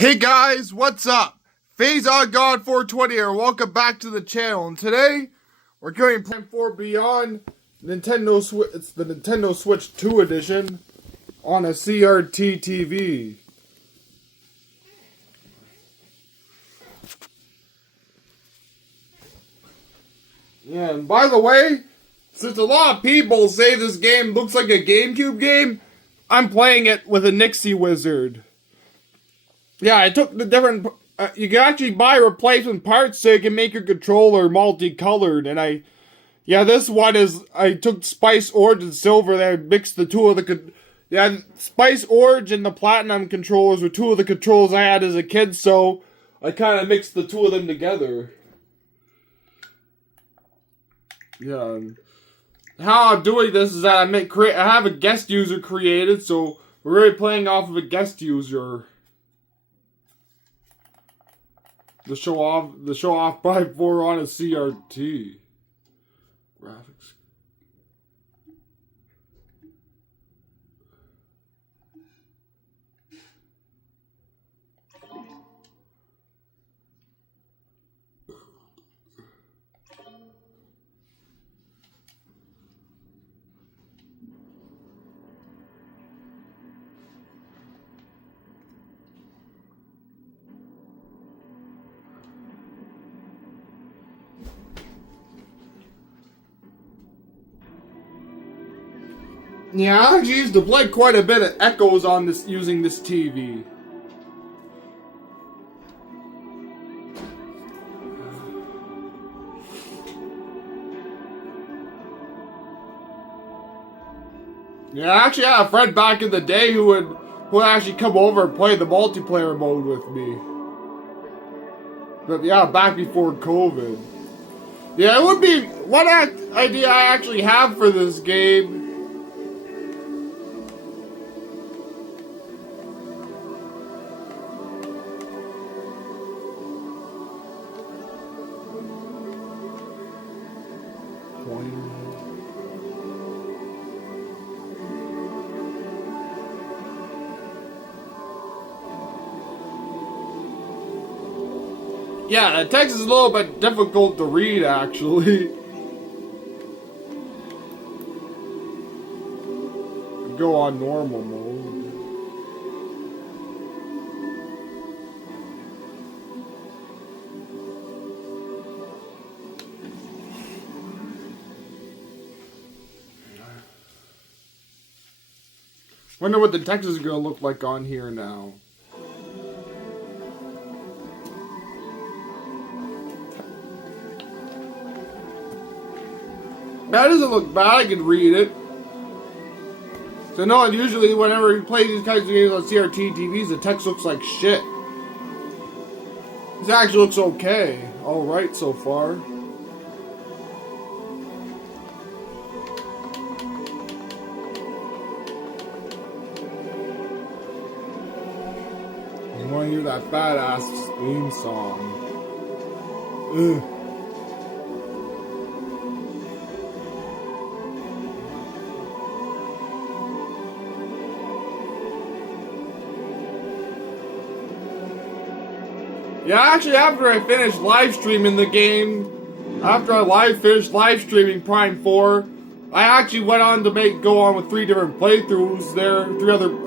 Hey guys, what's up? Phase on God 420 here. Welcome back to the channel. And today we're going Plan 4 Beyond Nintendo Switch. It's the Nintendo Switch 2 edition on a CRT TV. Yeah, and by the way, since a lot of people say this game looks like a GameCube game, I'm playing it with a Nixie Wizard. Yeah, I took the different. You can actually buy replacement parts so you can make your controller multicolored. And this one is. I took Spice Orange and Silver. There, mixed the two of the. Spice Orange and the Platinum controllers were two of the controls I had as a kid. So I kind of mixed the two of them together. Yeah. How I'm doing this is that I have a guest user created, so we're really playing off of a guest user. The show off by 4 on a CRT. Graphics. Yeah, I actually used to play quite a bit of echoes on this using this TV. Yeah, I actually had a friend back in the day who would actually come over and play the multiplayer mode with me. But yeah, back before COVID. Yeah, it would be one idea I actually have for this game. Yeah, the text is a little bit difficult to read, actually. Go on normal mode. Wonder what the text is gonna look like on here now. That doesn't look bad, I can read it. So no, usually whenever you play these kinds of games on CRT TVs, the text looks like shit. This actually looks okay. Alright so far. You wanna hear that badass theme song. Ugh. Yeah, actually, after I finished live streaming the game, after I finished live streaming Prime 4, I actually went on to go on with 3 different playthroughs there.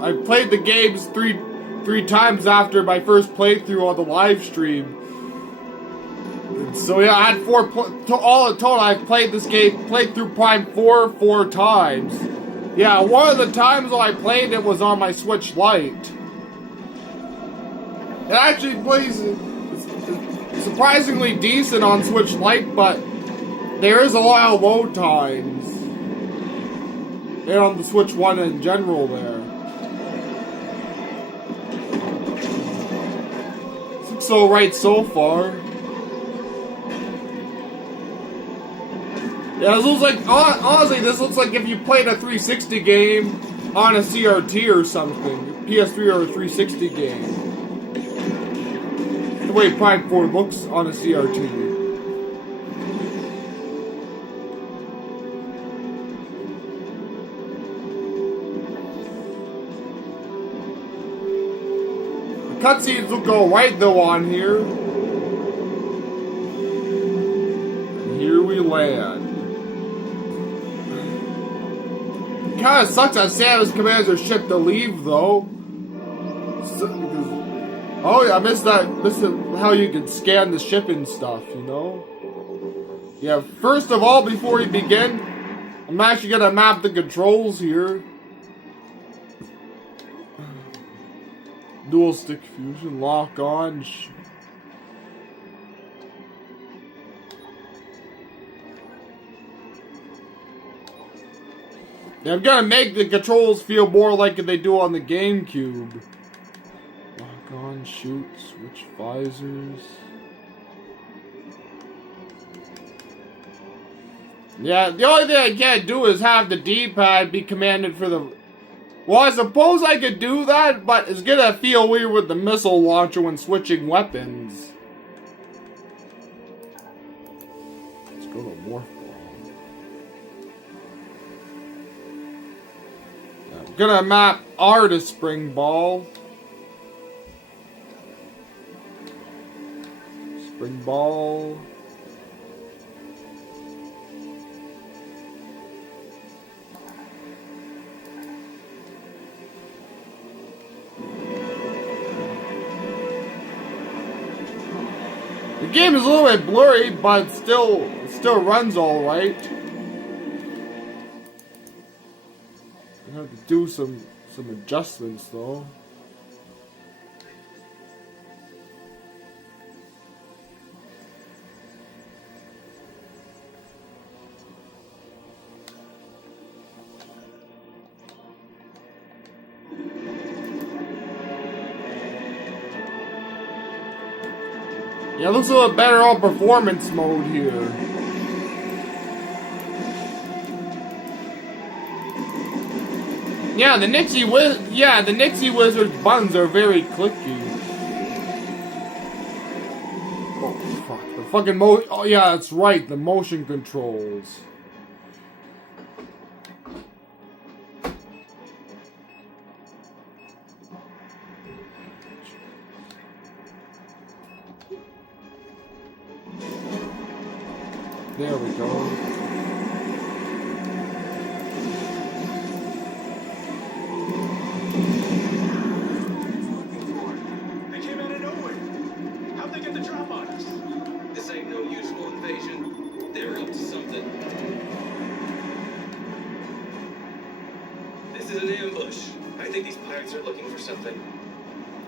I played the games three times after my first playthrough on the live stream. So yeah, I had all in total. I've played this game, played through Prime 4 times. Yeah, one of the times I played it was on my Switch Lite. It actually plays surprisingly decent on Switch Lite, but there is a lot of load times. And on the Switch 1 in general there. This looks so right so far. Yeah, this looks like, honestly, this looks like if you played a 360 game on a CRT or something. PS3 or a 360 game. The way Prime 4 looks on a CRT. cutscenes look alright though on here. And here we land. Kinda sucks that Samus commands her ship to leave though. Oh yeah, I missed that. This is how you can scan the ship and stuff, you know? Yeah, first of all, before we begin, I'm actually gonna map the controls here. Dual stick fusion, lock on. Yeah, I'm gonna make the controls feel more like they do on the GameCube. Lock on, shoot, switch visors. Yeah, the only thing I can't do is have the D-pad be commanded for the... Well, I suppose I could do that, but it's gonna feel weird with the missile launcher when switching weapons. Let's go to Morph Ball. I'm gonna map R to Spring Ball. Spring Ball. The game is a little bit blurry, but still runs all right. I have to do some adjustments though. Yeah, it looks a little better on performance mode here. Yeah, the Nixie Wizard's buttons are very clicky. Oh fuck, the fucking oh yeah, that's right, the motion controls. There we go. They came out of nowhere. How'd they get the drop on us? This ain't no usual invasion. They're up to something. This is an ambush. I think these pirates are looking for something.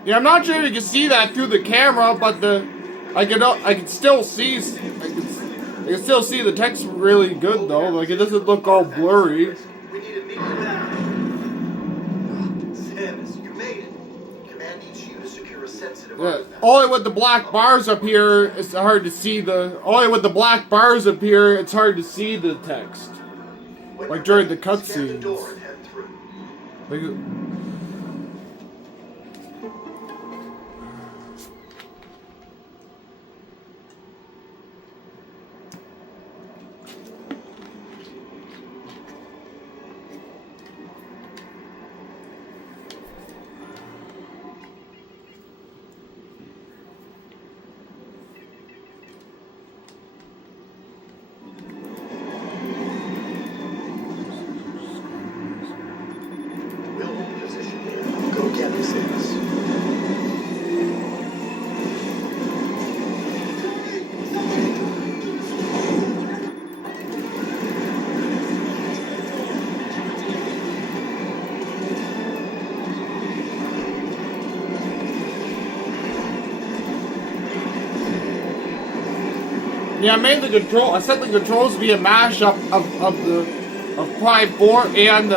Yeah, I'm not sure if you can see that through the camera, but I can still see the text really good though. Like it doesn't look all blurry. We need a meeting now. Samus, you made it. Command needs you to secure a sensitive artifact. Only with the black bars up here, it's hard to see the. Only with the black bars up here, it's hard to see the text. Like during the cutscenes. Like, yeah, I made the control. I set the controls to be a mashup of Prime 4 and the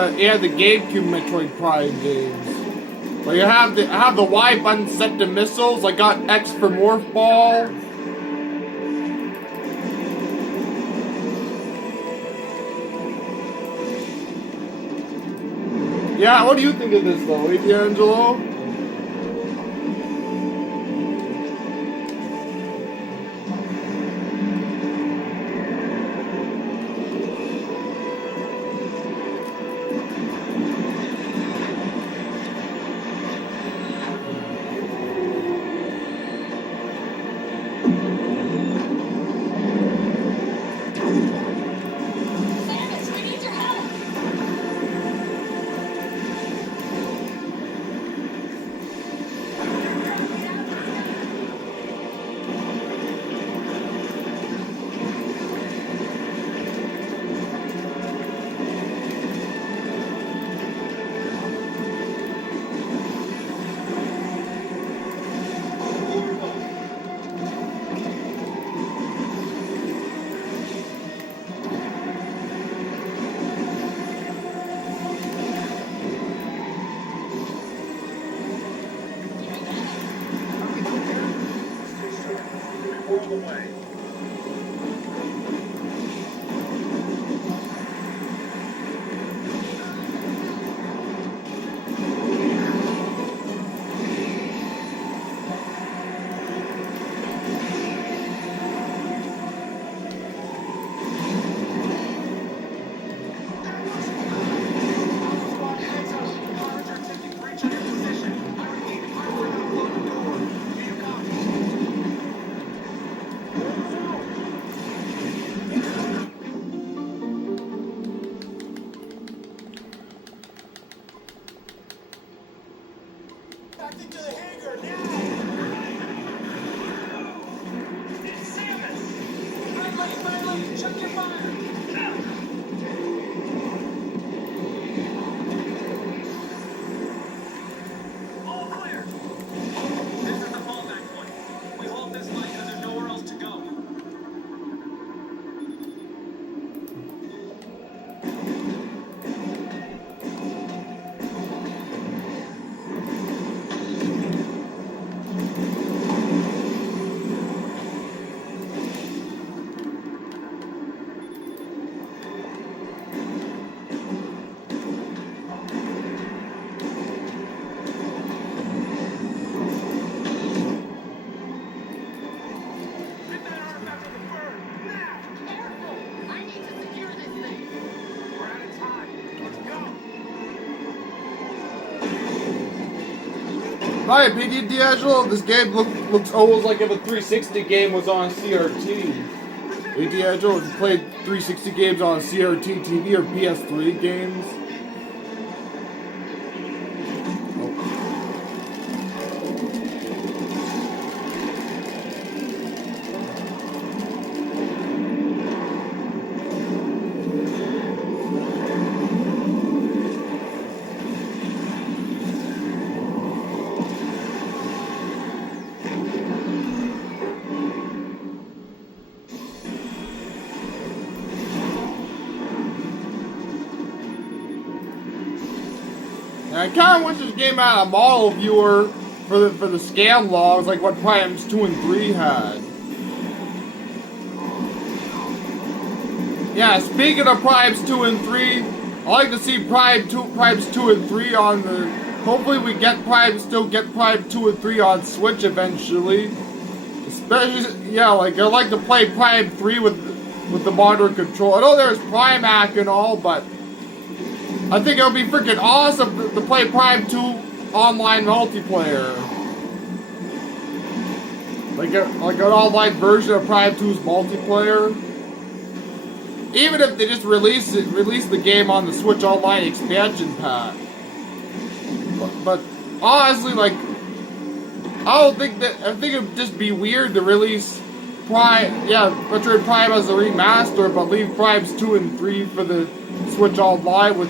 GameCube Metroid Prime games. But I have the Y button set to missiles. I got X for Morph Ball. Yeah, what do you think of this though, D'Angelo? the way. Squad, heads up. Pilots are attempting to reach under position. I repeat, pilots are gonna blow the door. Do you copy? Back into the hangar now! It's Samus! Friendly, check your fire! All clear! This is the fallback point. We hold this line because there's nowhere else to go. Get that artifact on the bird! Now! Careful! I need to secure this thing. We're out of time. Let's go! My opinion, D'Angelo, this game looks almost like if a 360 game was on CRT. Hey, D'Angelo, have you played 360 games on CRT TV or PS3 games? I kind of wish this game had a model viewer for the scan logs like what Primes 2 and 3 had. Yeah, speaking of Primes 2 and 3, I like to see Primes 2 and 3 on the. Hopefully we get Prime 2 and 3 on Switch eventually. Especially, yeah, like I like to play Prime 3 with the modern control. I know there's Prime Hack and all, but I think it would be freaking awesome to play Prime 2 online multiplayer. Like an online version of Prime 2's multiplayer. Even if they just release the game on the Switch Online expansion pack. But honestly, like, I think it would just be weird to release Metroid Prime as a remaster, but leave Primes 2 and 3 for the Switch Online with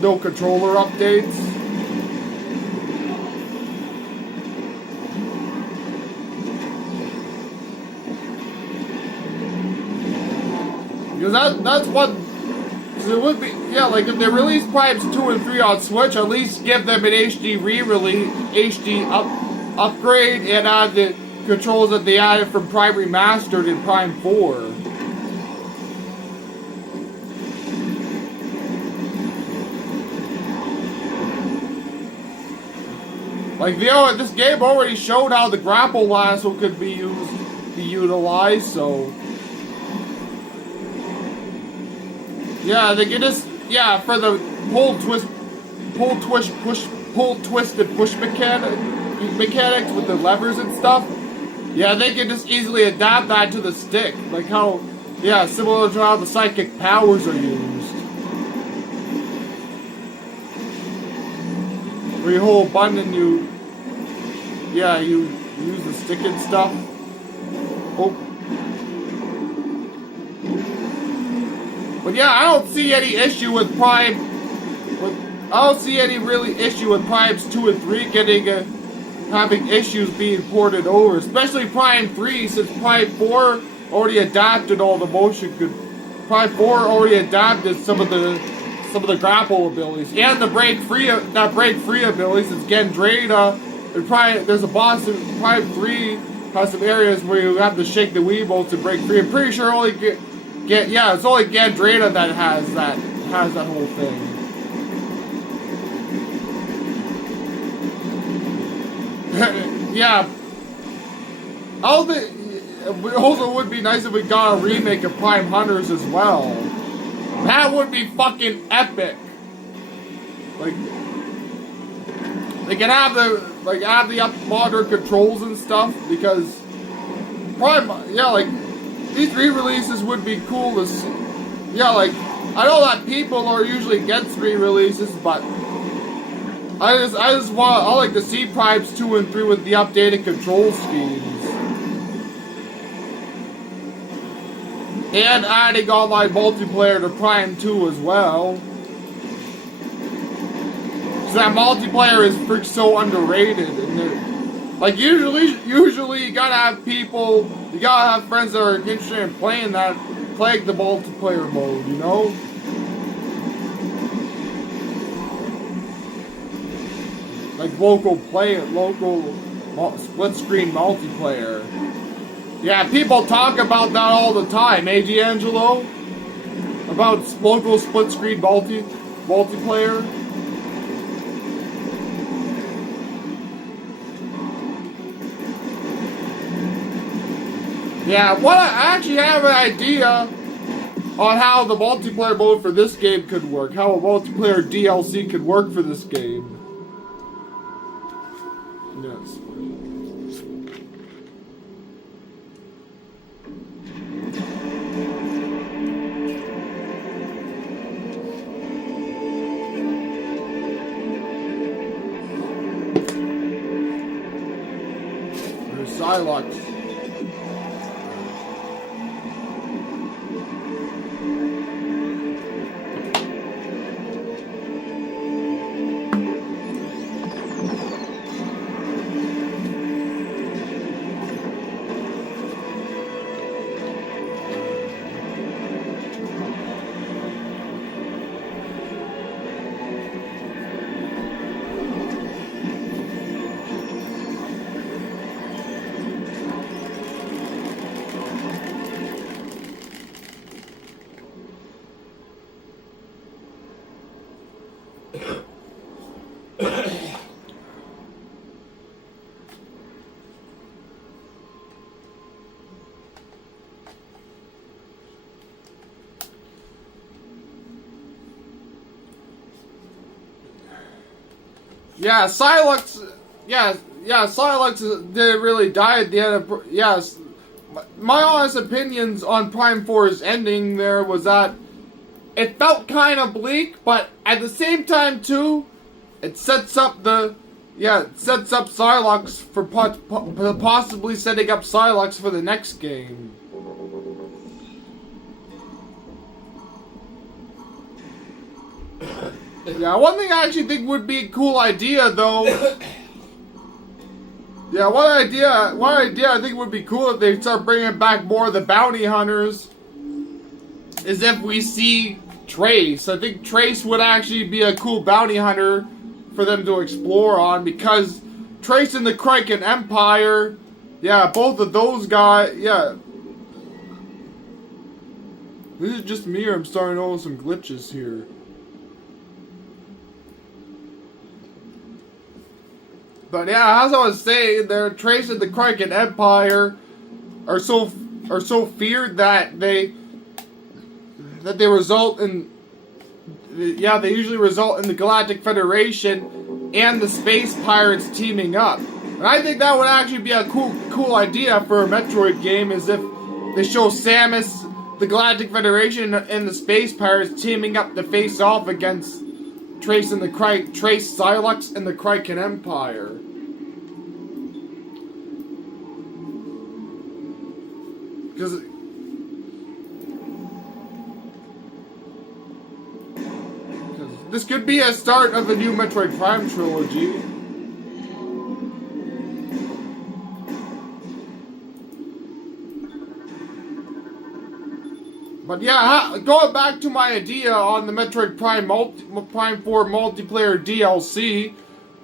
no controller updates. Because that's what it would be. Yeah, like if they release Primes 2 and 3 on Switch, at least give them an HD re-release, upgrade, and add the controls that they added from Prime Remastered in Prime 4. Like, this game already showed how the grapple lasso could be utilized, so yeah, they can just, yeah, for the pull, twist, and push mechanics with the levers and stuff. Yeah, they can just easily adapt that to the stick, like how, yeah, similar to how the psychic powers are used. Where you hold a button and you use the stick and stuff. Oh. But yeah, I don't see any issue with I don't see any really issue with Primes 2 and 3 having issues being ported over, especially Prime 3, since Prime 4 already adapted all the motion. Prime 4 already adapted some of the grapple abilities and the break free abilities. It's Gendrada. There's a boss in Prime 3 has some areas where you have to shake the Wiimote to break free. I'm pretty sure only it's only Gandreda that has that whole thing. Yeah. It also would be nice if we got a remake of Prime Hunters as well. That would be fucking epic. Like, they can have the up modern controls and stuff, because these re-releases would be cool to see. Yeah, like, I know that people are usually against re-releases, but I like to see Primes 2 and 3 with the updated control schemes. And adding online multiplayer to Prime 2 as well. Cause that multiplayer is so underrated, and like usually you gotta have people, you gotta have friends that are interested in playing the multiplayer mode, you know? Like local split screen multiplayer. Yeah, people talk about that all the time, eh, D'Angelo? About local split screen multiplayer. Yeah, I actually have an idea on how the multiplayer mode for this game could work. How a multiplayer DLC could work for this game. Yes. There's Psylocke. Yeah, Psylocke. Psylocke didn't really die at the end of. Yes, my honest opinions on Prime 4's ending there was that it felt kind of bleak, but at the same time too, it sets up Psylocke for possibly setting up Psylocke for the next game. Yeah, one thing I actually think would be a cool idea, though. Yeah, one idea I think would be cool if they start bringing back more of the bounty hunters is if we see Trace. I think Trace would actually be a cool bounty hunter for them to explore on, because Trace and the Kraken Empire, yeah, both of those guys, yeah. This is just me, or I'm starting to notice some glitches here. But yeah, as I was saying, their Trace and the Kraken Empire are so feared that they result in, yeah, they usually result in the Galactic Federation and the Space Pirates teaming up. And I think that would actually be a cool idea for a Metroid game, is if they show Samus, the Galactic Federation, and the Space Pirates teaming up to face off against Trace, Psylocke, and the Kraken Empire. Because this could be a start of the new Metroid Prime trilogy. But yeah, going back to my idea on the Metroid Prime 4 multiplayer DLC,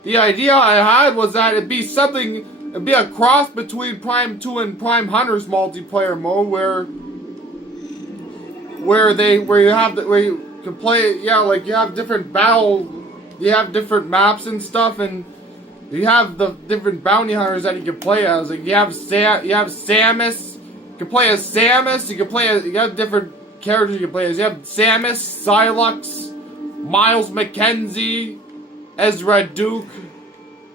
the idea I had was that it'd be something it'd be a cross between Prime 2 and Prime Hunters multiplayer mode where you can play, yeah, like you have different you have different maps and stuff, and you have the different bounty hunters that you can play as. Like you have Samus. You can play as Samus. You have different characters you can play as. You have Samus, Psylocke, Miles McKenzie, Ezra Duke,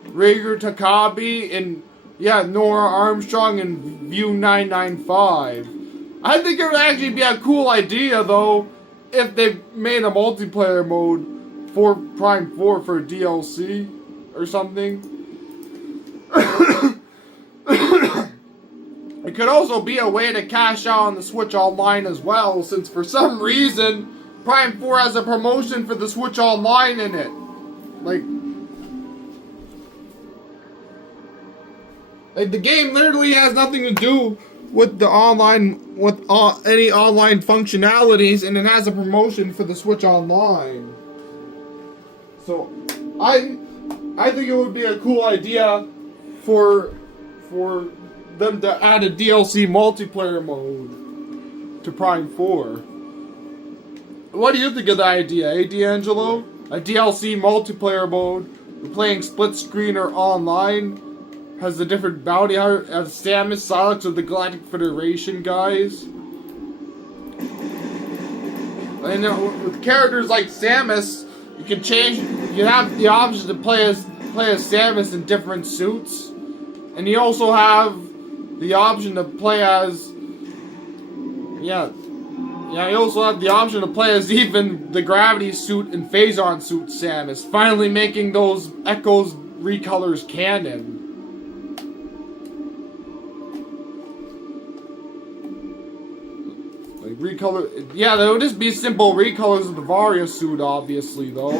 Rhaegar Takabi, and yeah, Nora Armstrong and View 995. I think it would actually be a cool idea though if they made a multiplayer mode for Prime 4 for DLC or something. It could also be a way to cash out on the Switch Online as well, since for some reason Prime 4 has a promotion for the Switch Online in it. Like the game literally has nothing to do with the online, with any online functionalities, and it has a promotion for the Switch Online. So, I think it would be a cool idea for them to add a DLC multiplayer mode to Prime 4. What do you think of the idea, D'Angelo? A DLC multiplayer mode, playing split screen or online, has the different bounty hunter, has Samus, Sonic of the Galactic Federation guys. And with characters like Samus, you can change. You have the option to play as Samus in different suits, and you also have the option to play as you also have the option to play as even the Gravity suit and Phazon suit Samus, finally making those Echoes recolors canon. Recolor, yeah, there would just be simple recolors of the Varia suit, obviously, though.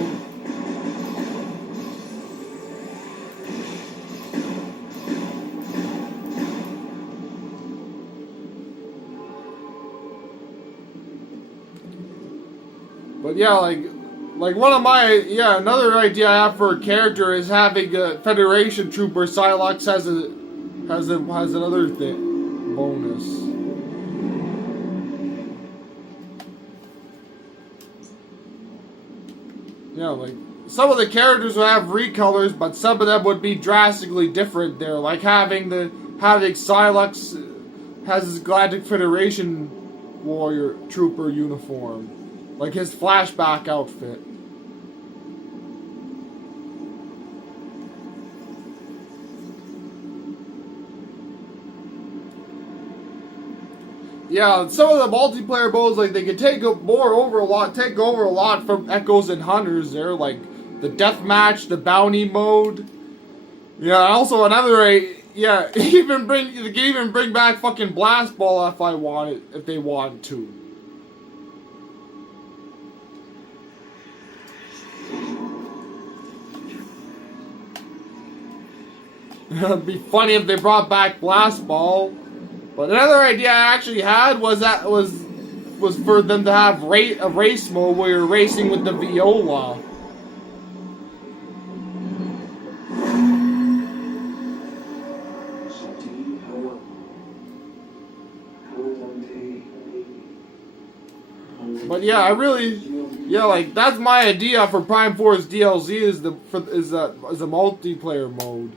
But yeah, like one of my, another idea I have for a character is having a Federation trooper. Psylocke has another thing bonus. Yeah, like, some of the characters would have recolors, but some of them would be drastically different there. Like having Psylocke has his Galactic Federation warrior trooper uniform. Like his flashback outfit. Yeah, some of the multiplayer modes, like, they can take over a lot from Echoes and Hunters there, like the deathmatch, the bounty mode. Yeah, also another, they can even bring back fucking Blast Ball if they want to. It'd be funny if they brought back Blast Ball. But another idea I actually had was for them to have a race mode where you're racing with the Viola. But yeah, like that's my idea for Prime 4's DLC is a multiplayer mode.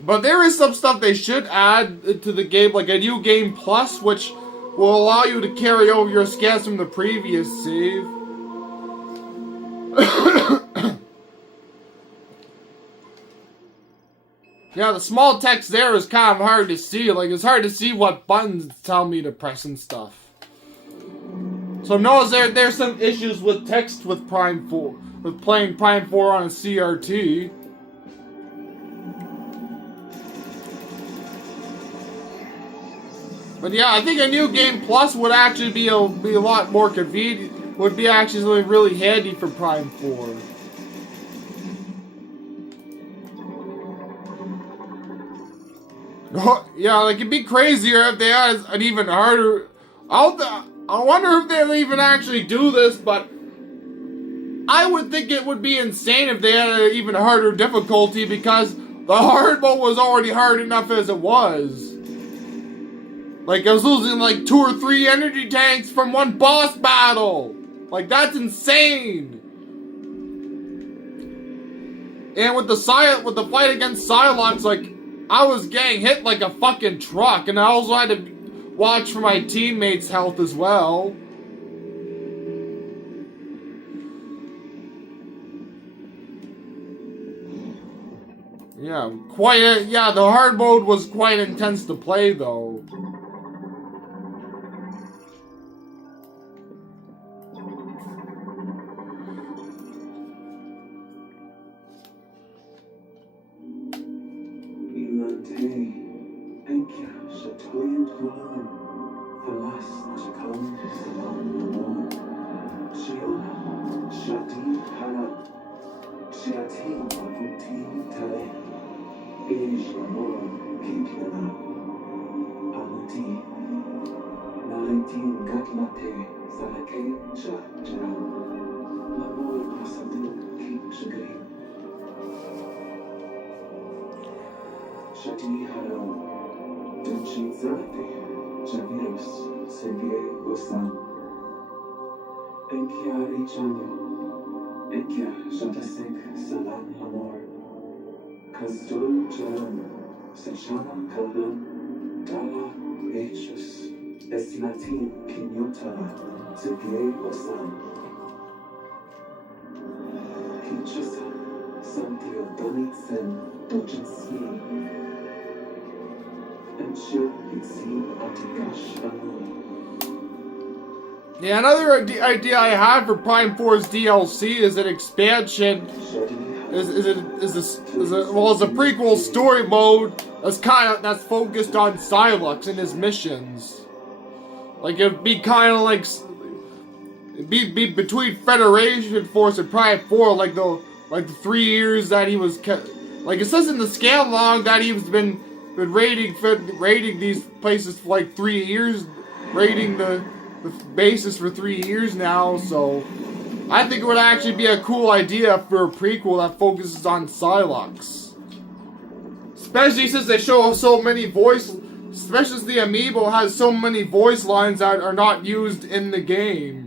But there is some stuff they should add to the game, like a new game plus, which will allow you to carry over your scans from the previous save. Yeah, the small text there is kind of hard to see. Like, it's hard to see what buttons tell me to press and stuff. So notice there's some issues with text with Prime 4, with playing Prime 4 on a CRT. But yeah, I think a new game plus would actually be a lot more convenient. Would be actually something really handy for Prime 4. Yeah, like it'd be crazier if they had an even harder. I wonder if they'll even actually do this, but I would think it would be insane if they had an even harder difficulty, because The hard mode was already hard enough as it was. Like, I was losing like 2 or 3 energy tanks from one boss battle. Like, that's insane. And with the fight against Psylocke, like, I was getting hit like a fucking truck, and I also had to watch for my teammates' health as well. Yeah, the hard mode was quite intense to play, though. Yeah, another idea I have for Prime 4's DLC is an expansion. Is a prequel story mode that's focused on Psylocke and his missions. Like, it'd be kind of like be between Federation Force and Prime 4, like the 3 years that he was like, it says in the scan log that he's been raiding these places for like 3 years, raiding the bases for 3 years now. So I think it would actually be a cool idea for a prequel that focuses on Psylocke. Especially since they show so many especially since the amiibo has so many voice lines that are not used in the game.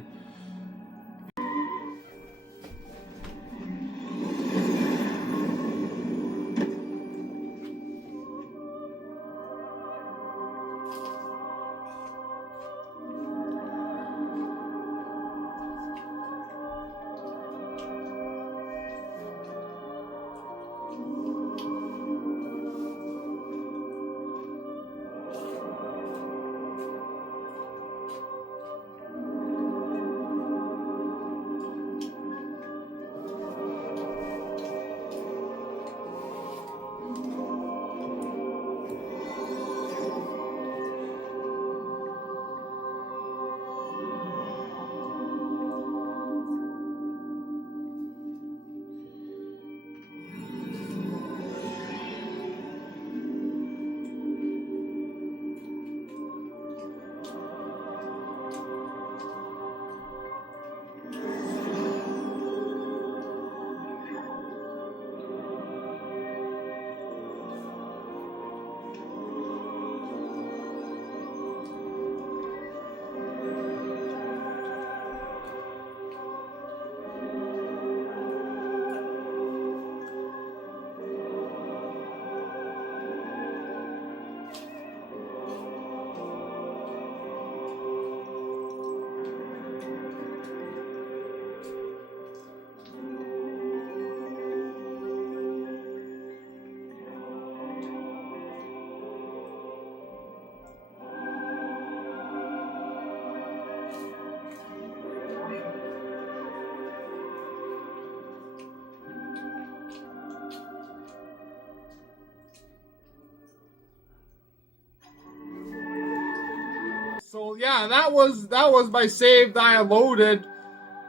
So yeah, that was my save that I loaded.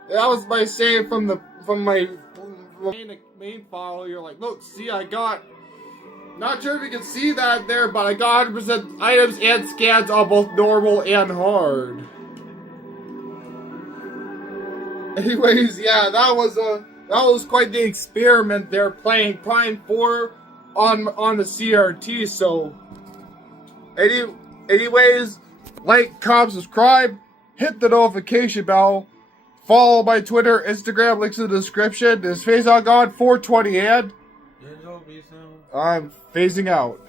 That was my save from my main file. You're like, look, see, I got. Not sure if you can see that there, but I got 100% items and scans on both normal and hard. Anyways, yeah, that was quite the experiment there, playing Prime 4 on the CRT. So, anyways, like, comment, subscribe, hit the notification bell, follow my Twitter, Instagram, links in the description. This is Phase On God 420 and I'm phasing out.